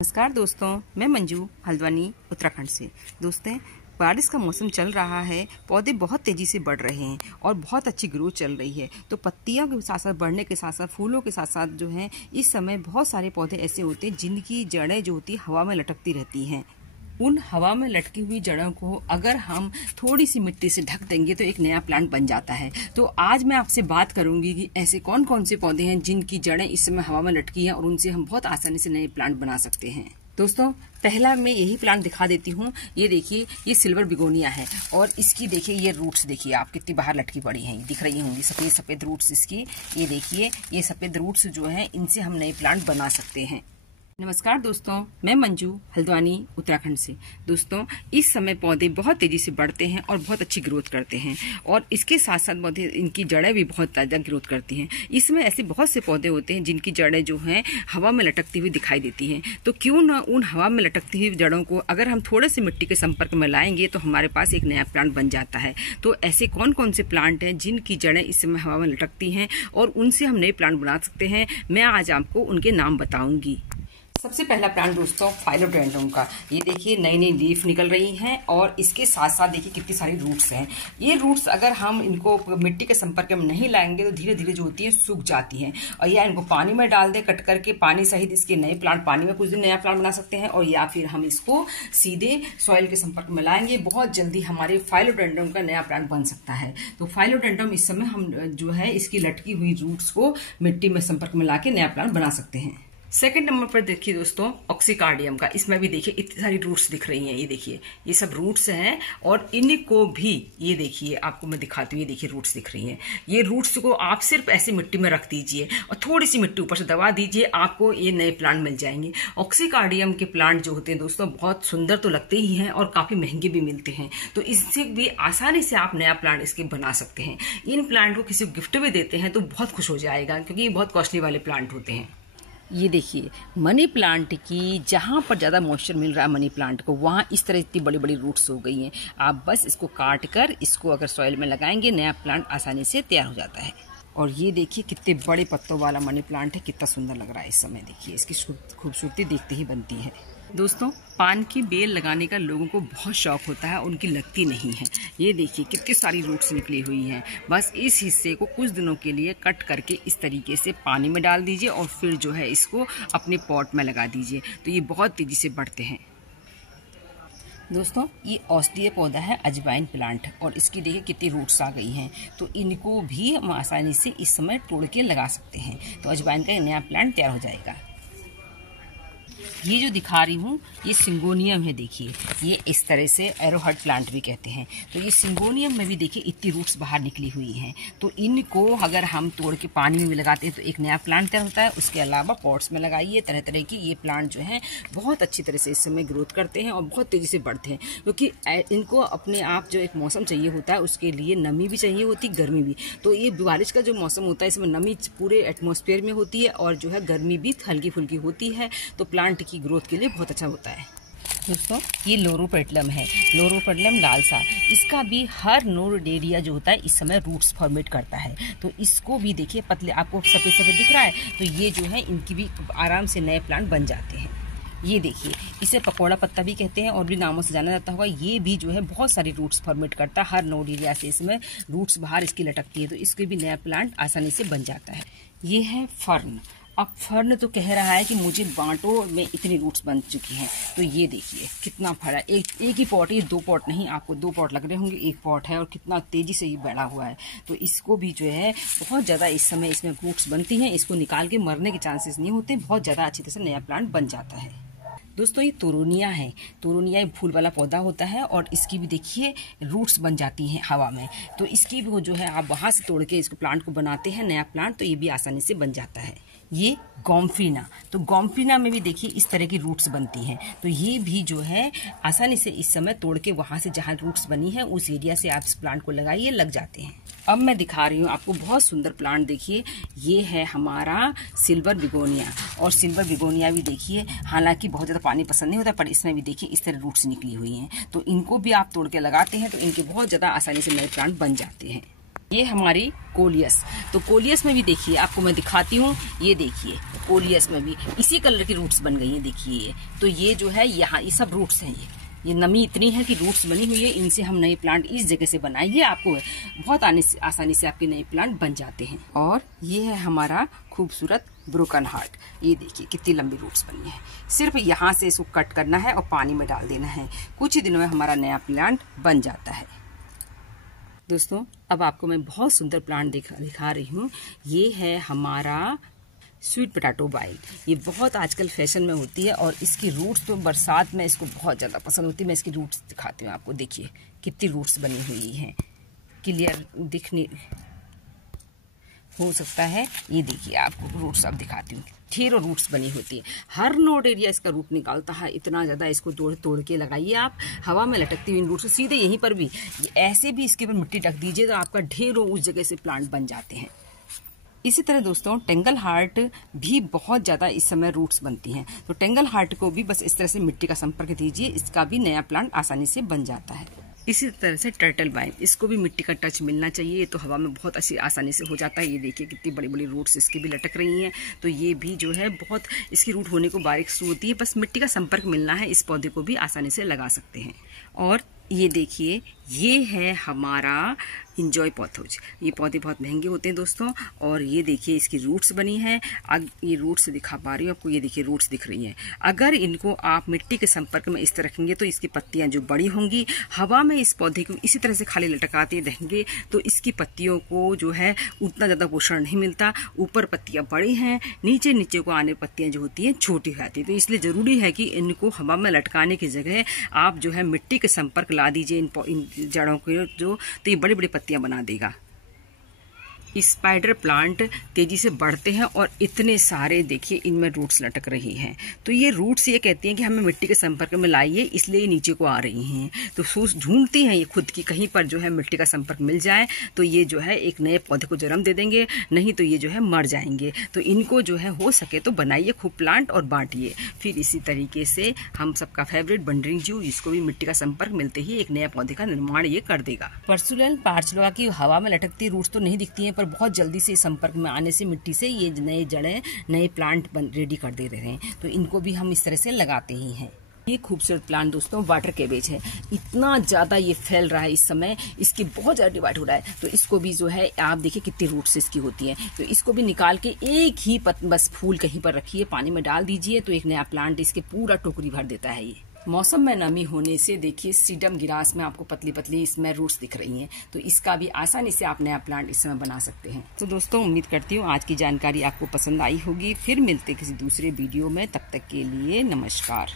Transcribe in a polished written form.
नमस्कार दोस्तों, मैं मंजू हल्द्वानी उत्तराखंड से। दोस्तों, बारिश का मौसम चल रहा है, पौधे बहुत तेजी से बढ़ रहे हैं और बहुत अच्छी ग्रोथ चल रही है। तो पत्तियों के साथ साथ बढ़ने के साथ साथ फूलों के साथ साथ जो है इस समय बहुत सारे पौधे ऐसे होते हैं जिनकी जड़ें जो होती है हवा में लटकती रहती हैं। उन हवा में लटकी हुई जड़ों को अगर हम थोड़ी सी मिट्टी से ढक देंगे तो एक नया प्लांट बन जाता है। तो आज मैं आपसे बात करूंगी कि ऐसे कौन कौन से पौधे हैं जिनकी जड़ें इस समय हवा में लटकी हैं और उनसे हम बहुत आसानी से नए प्लांट बना सकते हैं। दोस्तों, पहला मैं यही प्लांट दिखा देती हूँ। ये देखिए, ये सिल्वर बिगोनिया है और इसकी देखिए ये रूट्स देखिए आप कितनी बाहर लटकी पड़ी हैं, दिख रही होंगी सफेद सफेद रूट्स इसकी। ये देखिए, ये सफेद रूट्स जो हैं इनसे हम नए प्लांट बना सकते हैं। नमस्कार दोस्तों, मैं मंजू हल्द्वानी उत्तराखंड से। दोस्तों, इस समय पौधे बहुत तेजी से बढ़ते हैं और बहुत अच्छी ग्रोथ करते हैं और इसके साथ साथ पौधे इनकी जड़ें भी बहुत ज़्यादा ग्रोथ करती हैं। इसमें ऐसे बहुत से पौधे होते हैं जिनकी जड़ें जो हैं हवा में लटकती हुई दिखाई देती हैं। तो क्यों ना उन हवा में लटकती हुई जड़ों को अगर हम थोड़े से मिट्टी के संपर्क में लाएंगे तो हमारे पास एक नया प्लांट बन जाता है। तो ऐसे कौन कौन से प्लांट हैं जिनकी जड़ें इस समय हवा में लटकती हैं और उनसे हम नए प्लांट बना सकते हैं, मैं आज आपको उनके नाम बताऊंगी। सबसे पहला प्लांट दोस्तों फाइलोडेंड्रम का। ये देखिए नई नई लीफ निकल रही हैं और इसके साथ साथ देखिए कितनी सारी रूट्स हैं। ये रूट्स अगर हम इनको मिट्टी के संपर्क में नहीं लाएंगे तो धीरे धीरे जो होती है सूख जाती हैं और या इनको पानी में डाल दें कट करके, पानी सहित इसके नए प्लांट पानी में कुछ दिन नया प्लांट बना सकते हैं और या फिर हम इसको सीधे सॉइल के संपर्क में लाएंगे, बहुत जल्दी हमारे फाइलोडेंड्रम का नया प्लांट बन सकता है। तो फाइलोडेंड्रम इस समय हम जो है इसकी लटकी हुई रूट्स को मिट्टी में संपर्क में ला के नया प्लांट बना सकते हैं। सेकंड नंबर पर देखिए दोस्तों ऑक्सीकार्डियम का। इसमें भी देखिए इतनी सारी रूट्स दिख रही हैं। ये देखिए, ये सब रूट्स हैं और इनको भी ये देखिए आपको मैं दिखाती हूँ। ये देखिए रूट्स दिख रही हैं। ये रूट्स को आप सिर्फ ऐसी मिट्टी में रख दीजिए और थोड़ी सी मिट्टी ऊपर से दबा दीजिए, आपको ये नए प्लांट मिल जाएंगे। ऑक्सीकार्डियम के प्लांट जो होते हैं दोस्तों बहुत सुंदर तो लगते ही हैं और काफी महंगे भी मिलते हैं। तो इससे भी आसानी से आप नया प्लांट इसके बना सकते हैं। इन प्लांट को किसी को गिफ्ट भी देते हैं तो बहुत खुश हो जाएगा क्योंकि ये बहुत कॉस्टली वाले प्लांट होते हैं। ये देखिए मनी प्लांट की जहाँ पर ज़्यादा मॉइस्चर मिल रहा है मनी प्लांट को, वहाँ इस तरह इतनी बड़ी बड़ी रूट्स हो गई हैं। आप बस इसको काट कर इसको अगर सॉइल में लगाएंगे नया प्लांट आसानी से तैयार हो जाता है। और ये देखिए कितने बड़े पत्तों वाला मनी प्लांट है, कितना सुंदर लग रहा है इस समय। देखिए इसकी खूबसूरती देखते ही बनती है। दोस्तों, पान की बेल लगाने का लोगों को बहुत शौक होता है, उनकी लगती नहीं है। ये देखिए कितनी सारी रूट्स निकली हुई हैं। बस इस हिस्से को कुछ दिनों के लिए कट करके इस तरीके से पानी में डाल दीजिए और फिर जो है इसको अपने पॉट में लगा दीजिए, तो ये बहुत तेजी से बढ़ते हैं। दोस्तों, ये औषधीय पौधा है अजवाइन प्लांट और इसकी देखिए कितनी रूट्स आ गई हैं। तो इनको भी हम आसानी से इस समय तोड़ के लगा सकते हैं, तो अजवाइन का नया प्लांट तैयार हो जाएगा। ये जो दिखा रही हूँ ये सिंगोनियम है। देखिए ये इस तरह से एरोहर्ट प्लांट भी कहते हैं। तो ये सिंगोनियम में भी देखिए इतनी रूट्स बाहर निकली हुई हैं। तो इनको अगर हम तोड़ के पानी में भी लगाते हैं तो एक नया प्लांट तैयार होता है। उसके अलावा पॉट्स में लगाइए, तरह तरह की ये प्लांट जो हैं बहुत अच्छी तरह से इस समय ग्रोथ करते हैं और बहुत तेज़ी से बढ़ते हैं क्योंकि इनको अपने आप जो एक मौसम चाहिए होता है उसके लिए नमी भी चाहिए होती, गर्मी भी। तो ये बारिश का जो मौसम होता है इसमें नमी पूरे एटमॉस्फेयर में होती है और जो है गर्मी भी हल्की फुल्की होती है, तो प्लांट की ग्रोथ के लिए बहुत अच्छा होता है। दोस्तों, ये लोरोपेटलम है, लोरोपेटलम लालसा। इसका भी हर नोड एरिया जो होता है इस समय रूट्स फॉर्मेट करता है। तो इसको भी देखिए पतले, आपको सफेद सफेद दिख रहा है, तो ये जो है इनकी भी आराम से नए प्लांट बन जाते हैं। ये देखिए, इसे पकौड़ा पत्ता भी कहते हैं और भी नामों से जाना जाता होगा। ये भी जो है बहुत सारी रूट्स फॉर्मेट करता है, हर नोड एरिया से इसमें रूट्स बाहर इसकी लटकती है, तो इसके भी नया प्लांट आसानी से बन जाता है। ये है फर्न। अब फर्न तो कह रहा है कि मुझे बांटो, में इतनी रूट्स बन चुकी हैं। तो ये देखिए कितना फरा, एक ही पॉट, ये 2 पॉट नहीं, आपको 2 पॉट लग रहे होंगे, एक पॉट है और कितना तेजी से ये बढ़ा हुआ है। तो इसको भी जो है बहुत ज़्यादा इस समय इसमें रूट्स बनती हैं। इसको निकाल के मरने के चांसेस नहीं होते, बहुत ज़्यादा अच्छी तरह से नया प्लांट बन जाता है। दोस्तों, ये तोरोनिया है। तोरोनिया फूल वाला पौधा होता है और इसकी भी देखिए रूट्स बन जाती हैं हवा में। तो इसकी भी जो है आप वहाँ से तोड़ के इसको प्लांट को बनाते हैं नया प्लांट, तो ये भी आसानी से बन जाता है। ये गोम्फिना, तो गोम्फिना में भी देखिए इस तरह की रूट्स बनती हैं। तो ये भी जो है आसानी से इस समय तोड़ के वहाँ से जहाँ रूट्स बनी है उस एरिया से आप इस प्लांट को लगाइए, लग जाते हैं। अब मैं दिखा रही हूँ आपको बहुत सुंदर प्लांट। देखिए ये है हमारा सिल्वर बिगोनिया और सिल्वर बिगोनिया भी देखिए, हालांकि बहुत ज़्यादा पानी पसंद नहीं होता पर इसमें भी देखिए इस तरह रूट्स निकली हुई हैं। तो इनको भी आप तोड़ के लगाते हैं तो इनके बहुत ज़्यादा आसानी से नए प्लांट बन जाते हैं। ये हमारी कोलियस, तो कोलियस में भी देखिए आपको मैं दिखाती हूँ। ये देखिए कोलियस में भी इसी कलर की रूट्स बन गई हैं। देखिए ये तो ये जो है यहाँ ये सब रूट्स हैं। ये नमी इतनी है कि रूट्स बनी हुई है। इनसे हम नए प्लांट इस जगह से बनाइए, आपको बहुत आसानी से आपके नए प्लांट बन जाते हैं। और ये है हमारा खूबसूरत ब्रोकन हार्ट। ये देखिए कितनी लंबी रूट्स बनी है। सिर्फ यहाँ से इसको कट करना है और पानी में डाल देना है। कुछ ही दिनों में हमारा नया प्लांट बन जाता है। दोस्तों अब आपको मैं बहुत सुंदर प्लांट दिखा रही हूँ। ये है हमारा स्वीट पोटैटो वाइल्ड। ये बहुत आजकल फैशन में होती है और इसकी रूट्स तो बरसात में इसको बहुत ज़्यादा पसंद होती है। मैं इसकी रूट्स दिखाती हूँ आपको। देखिए कितनी रूट्स बनी हुई हैं, क्लियर दिखने हो सकता है। ये देखिए आपको रूट्स अब दिखाती हूँ। ढेरों रूट्स बनी होती है। हर नोड एरिया इसका रूट निकालता है। इतना ज़्यादा इसको तोड़ के लगाइए आप। हवा में लटकती हुई इन रूट्स सीधे यहीं पर भी ऐसे भी इसके ऊपर मिट्टी ढक दीजिए तो आपका ढेरों उस जगह से प्लांट बन जाते हैं। इसी तरह दोस्तों टेंगल हार्ट भी बहुत ज़्यादा इस समय रूट्स बनती हैं। तो टेंगल हार्ट को भी बस इस तरह से मिट्टी का संपर्क दीजिए, इसका भी नया प्लांट आसानी से बन जाता है। इसी तरह से टर्टल वाइन, इसको भी मिट्टी का टच मिलना चाहिए। ये तो हवा में बहुत आसानी से हो जाता है। ये देखिए कितनी बड़ी बड़ी रूट्स इसकी भी लटक रही हैं। तो ये भी जो है बहुत इसकी रूट होने को बारीक सी होती है। बस मिट्टी का संपर्क मिलना है, इस पौधे को भी आसानी से लगा सकते हैं। और ये देखिए ये है हमारा इंजॉय पॉथोज। ये पौधे बहुत महंगे होते हैं दोस्तों। और ये देखिए इसकी रूट्स बनी हैं। ये रूट्स दिखा पा रही हूँ आपको। ये देखिए रूट्स दिख रही हैं। अगर इनको आप मिट्टी के संपर्क में इस तरह रखेंगे तो इसकी पत्तियां जो बड़ी होंगी, हवा में इस पौधे को इसी तरह से खाली लटकाते रहेंगे तो इसकी पत्तियों को जो है उतना ज़्यादा पोषण नहीं मिलता। ऊपर पत्तियां बड़ी हैं, नीचे को आने पत्तियां जो होती हैं छोटी हो जाती है। तो इसलिए ज़रूरी है कि इनको हवा में लटकाने की जगह आप जो है मिट्टी के संपर्क ला दीजिए इन जड़ों को, जो तो ये बड़ी बड़ी पत्तियां बना देगा। स्पाइडर प्लांट तेजी से बढ़ते हैं और इतने सारे देखिए इनमें रूट्स लटक रही हैं। तो ये रूट्स ये कहती हैं कि हमें मिट्टी के संपर्क में लाइए, इसलिए ये नीचे को आ रही हैं। तो ढूंढती हैं ये खुद की कहीं पर जो है मिट्टी का संपर्क मिल जाए तो ये जो है एक नए पौधे को जन्म दे देंगे, नहीं तो ये जो है मर जाएंगे। तो इनको जो है हो सके तो बनाइए खूब प्लांट और बांटिए। फिर इसी तरीके से हम सबका फेवरेट बंडरिंग जू, इसको भी मिट्टी का संपर्क मिलते ही एक नया पौधे का निर्माण ये कर देगा। पर्सुलन पार्चलोगा की हवा में लटकती रूट्स तो नहीं दिखती हैं, पर बहुत जल्दी से संपर्क में आने से मिट्टी से ये नए जड़ें नए प्लांट रेडी कर दे रहे हैं। तो इनको भी हम इस तरह से लगाते ही हैं। ये खूबसूरत प्लांट दोस्तों वाटर कैबेज है। इतना ज्यादा ये फैल रहा है इस समय, इसकी बहुत ज्यादा डिवाइड हो रहा है। तो इसको भी जो है आप देखिए कितनी रूट्स इसकी होती हैं। तो इसको भी निकाल के एक ही बस फूल कहीं पर रखिए, पानी में डाल दीजिए तो एक नया प्लांट इसके पूरा टोकरी भर देता है। ये मौसम में नमी होने से देखिए सीडम गिरास में आपको पतली पतली इसमें रूट्स दिख रही हैं। तो इसका भी आसानी से आप नया प्लांट इस समय बना सकते हैं। तो दोस्तों उम्मीद करती हूँ आज की जानकारी आपको पसंद आई होगी। फिर मिलते किसी दूसरे वीडियो में, तब तक के लिए नमस्कार।